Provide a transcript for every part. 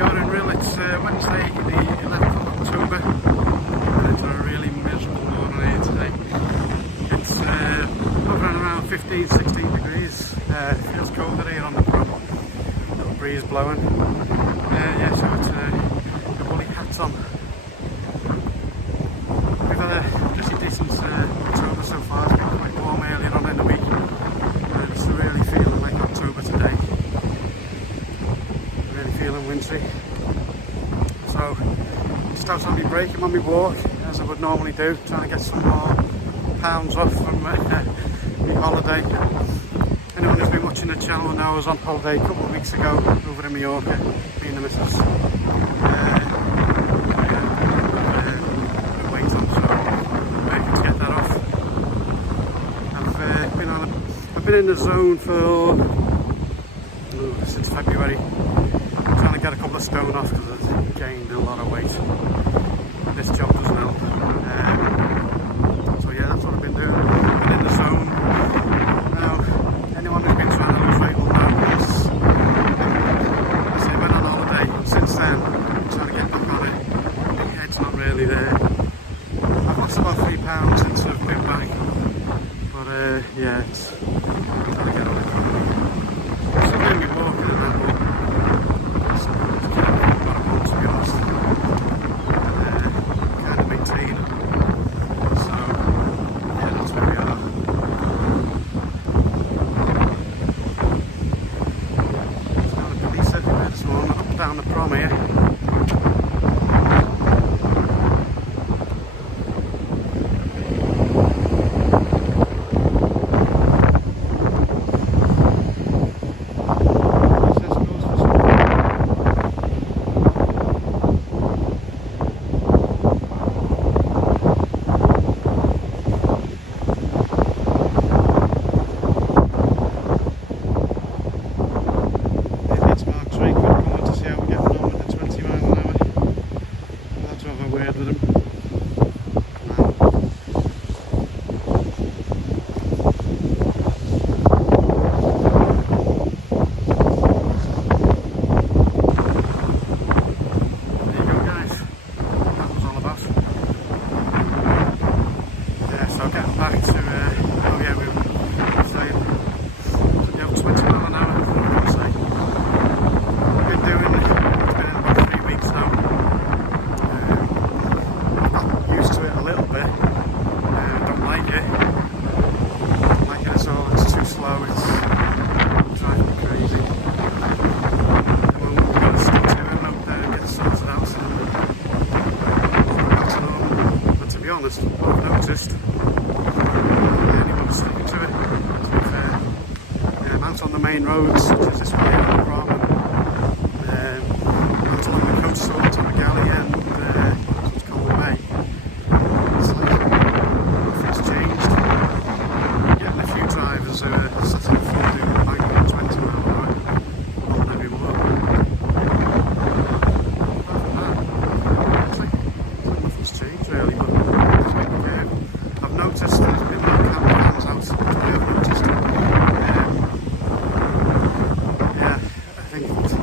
we are in Rhyl. It's Wednesday the 11th of October and it's a really miserable morning here today. It's hovering around 15-16 degrees. Feels colder here on the prom. Little breeze blowing. Yeah, so it's the woolly hats on. We've had a pretty decent October so far. It's been quite warm earlier on in the week. It's really feeling like October today. Really feeling wintry. So just out on my break, I'm on my walk as I would normally do, trying to get some more pounds off from my holiday. Anyone who's been watching the channel now, I was on holiday a couple of weeks ago over in Mallorca, me and the missus. Weight on, so I'm waiting to get that off. I've been in the zone for since February. I'm trying to get a couple of stone off because I've gained a lot of weight. This job doesn't help. So yeah, that's what I've been doing. I've been in the zone. Now, anyone who's been trying to lose weight will know this. As I went on holiday, and since then, I'm trying to get back on it. My head's not really there. I've lost about 3 pounds since I've been back. But yeah, it's trying to get on it. So I'm going to be walking and that, but it's about a month to be honest. Kind of maintain it. So yeah, that's where we are. There's now the police everywhere this morning, up and down the prom here. Honest, I've noticed anyone sticking to it, to be fair. I'm out on the main roads, such as this one here on the prom, out along the coast, so out on the galley and what's called the bay. It's like nothing's changed. I'm getting a few drivers who are sitting in front doing the bank at 20 miles an hour, not maybe more. Actually, nothing's changed really, but I've noticed there's been more caravans out, I've noticed. Yeah, I think there's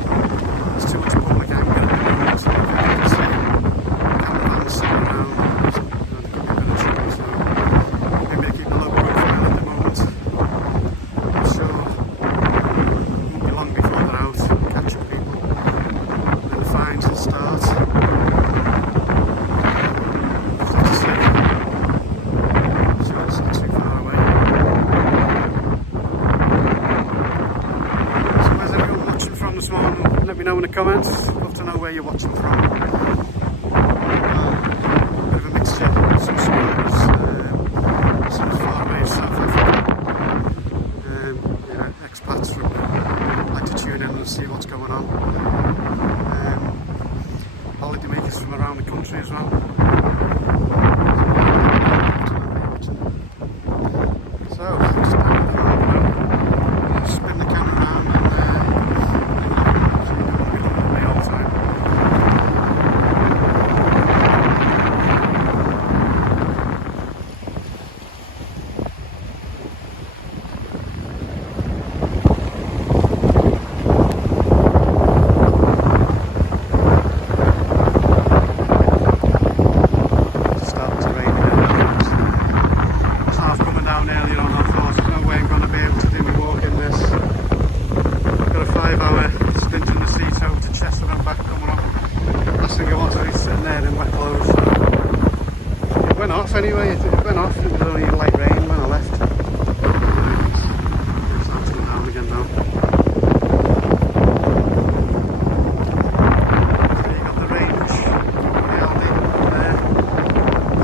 too much public anger at the moment. Caravans sitting around, there could be a bit of trouble, so maybe they keep a low profile at the moment. I'm sure it won't be long before they're out, catching people, and the fines will start. This morning, let me know in the comments. Love to know where you're watching from. Bit of a mixture, some subscribers, some far away South Africa, expats from like to tune in and see what's going on. Holiday makers from around the country as well. So, just spin the camera around and anyway. It went off. It was only light rain when I left. It's starting down again now. So you got the range, the Aldi there,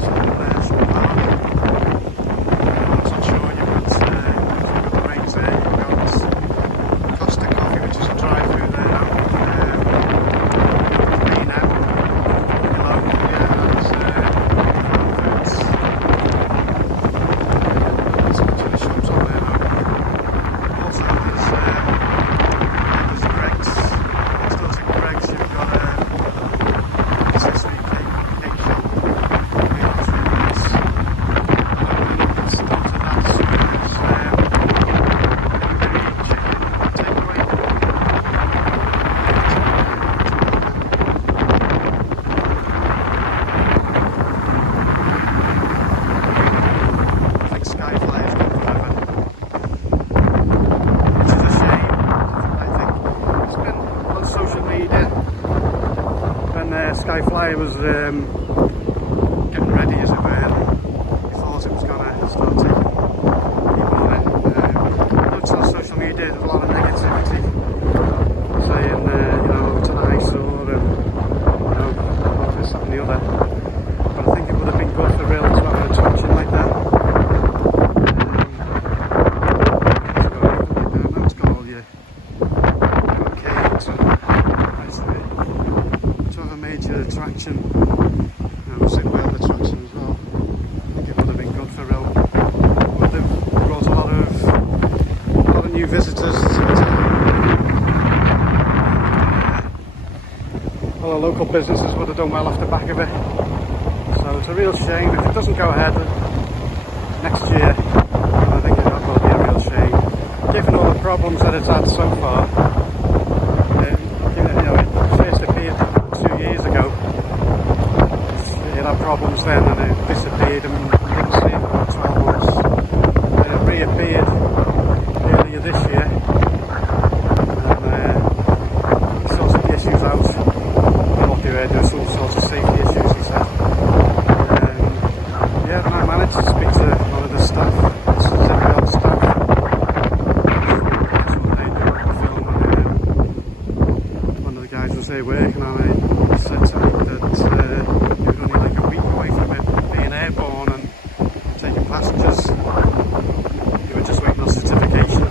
some there, some there. I'm not sure you've got the range there. You've got Costa Coffee, which is a drive-through there now. Skyflyer was getting ready, as it were. He thought it was going to start taking people on it. Looked on social media, there's a lot of negativity saying, you know, it's an eyesore and, you know, this, that and the other. But I think it would have been good for Rhyl to have an attraction like that. Now it's got all your arcades and to have a major attraction, obviously the wild attraction as well. I think it would have been good for Rhyl. Would have brought a lot of new visitors to all the local businesses would have done well off the back of it. So it's a real shame if it doesn't go ahead next year. I think that will be a real shame, given all the problems that it's had so far. Problems then, and it disappeared and we didn't see it for 12 months. Then it reappeared earlier this year and sorted the issues out. And what they were doing, some sort of safety issues, he said. Yeah, and I managed to speak to one of the staff, this is every other staff. That's what they do in the film, and one of the guys was there working on it. He said to me that airborne and taking passengers. You were just waiting on certification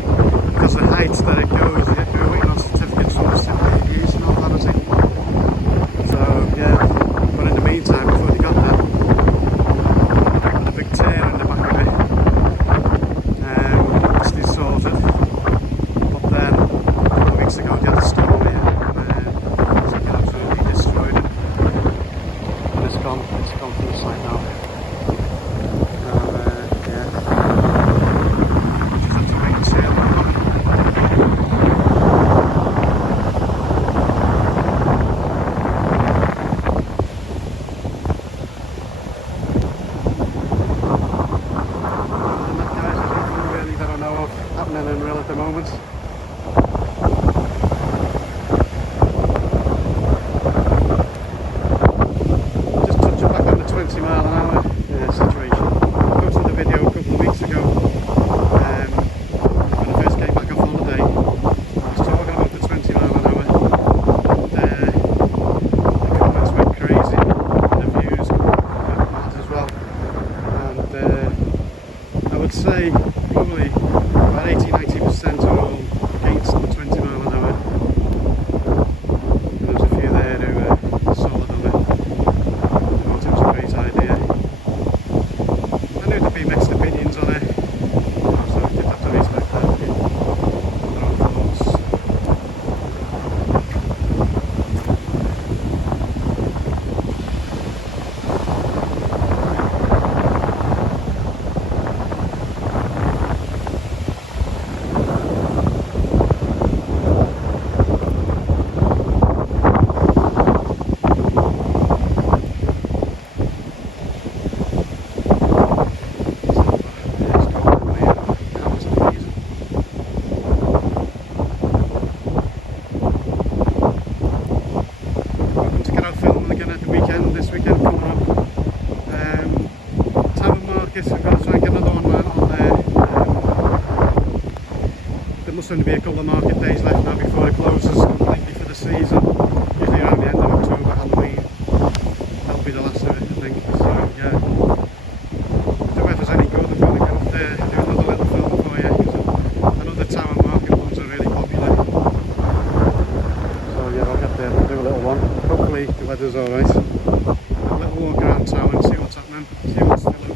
because the height that it goes, you were waiting on certificates from the city and all that, I think. So yeah, but in the meantime, before they got that, I got a big tear in the back of it. This is sorted. But then a couple of weeks ago they had a storm here and so it absolutely destroyed it. And it's gone from the site now. Happening in Rhyl at the moment. Just touching back on the 20 mile an hour situation. I posted a video a couple of weeks ago when I first came back off holiday. I was talking about the 20 mile an hour. The comments went crazy, the views went mad as well. And I would say probably about 80-90% are all against the 20 mile an hour. And there's a few there who are solid on it. They thought it was a great idea. I knew there'd be mixed opinions on it, so I did have to respect that. Their own thoughts. only be a couple of market days left now before it closes completely for the season. Usually around the end of October, Halloween. That'll be the last of it, I think. So yeah, if the weather's any good, I'm going to get up there, do another little film for you. I know the town market ones are really popular. So yeah, I'll get there and do a little one. Hopefully the weather's alright. Have a little walk around town and see what's happening, see what's still open.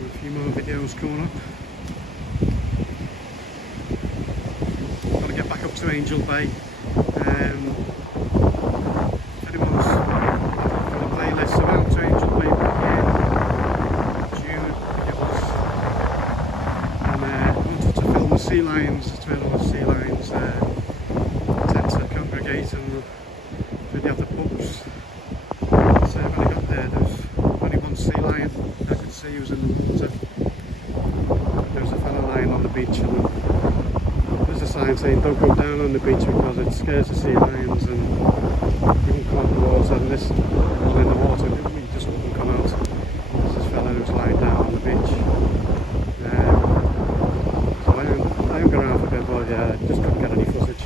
A few more videos coming up. Got to get back up to Angel Bay. If anyone's got a playlist, so I went up to Angel Bay back in June, I think it was. And I wanted to film the sea lions. It's where all the sea lions tend to congregate and really have the pubs. So when I got there, there was only one sea lion I could see who was in the water. There was a fellow lying on the beach, and there's a sign saying don't go down on the beach because it scares the sea lions and you won't come out the water. And this one in the water, we just wouldn't come out. There's this fellow who's lying down on the beach. So I hung around for a bit, but yeah, I just couldn't get any footage.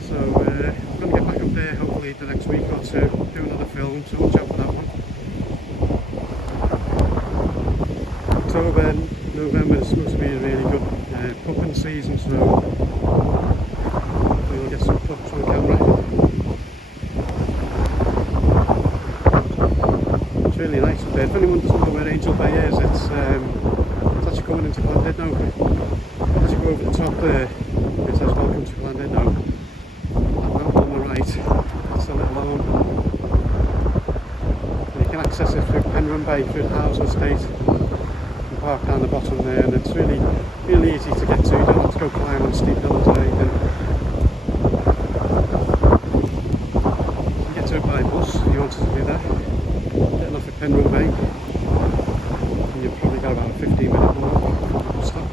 So I'm going to get back up there hopefully the next week or two, do another film, so watch out for that one. October, November is supposed to be a really good pupping season, so hopefully we'll get some pups on camera. It's really nice up there. If anyone doesn't know where Angel Bay is, it's actually coming into Llandudno. As you go over the top there, it says welcome to Llandudno. That mountain on the right, it's a little lawn. And you can access it through Penrhyn Bay, through the housing estate. Park down the bottom there, and it's really easy to get to. You don't have to go climb on steep hills or anything. You can get to it by bus if you wanted to do that. Getting off at Penrhyn Bay, and you've probably got about a 15-minute walk from the bus stop.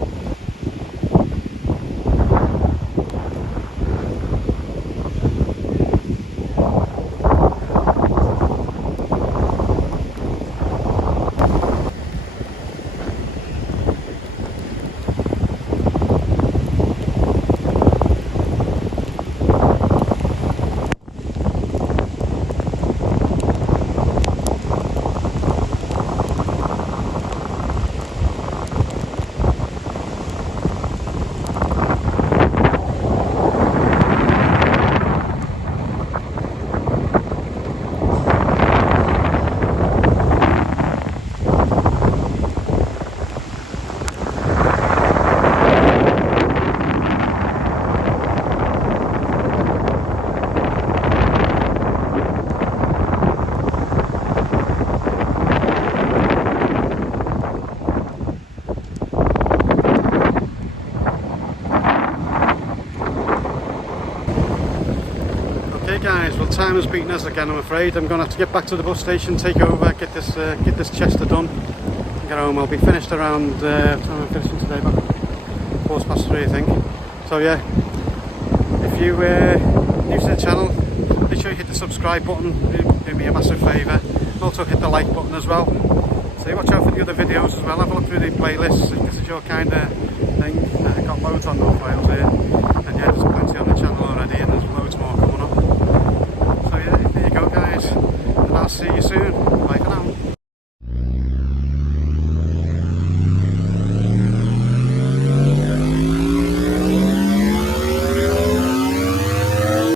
Okay guys, well time has beaten us again, I'm afraid. I'm going to have to get back to the bus station, take over, get this Chester done, get home. I'll be finished around, what time am I finishing today, about 3:15 I think. So yeah, if you new to the channel, make sure you hit the subscribe button, do me a massive favour. Also hit the like button as well. So watch out for the other videos as well, have a look through the playlists if this is your kind of thing. I've got loads on no files here, and yeah, there's plenty on the channel already, and there's loads more coming up. So yeah, there you go guys, and I'll see you soon.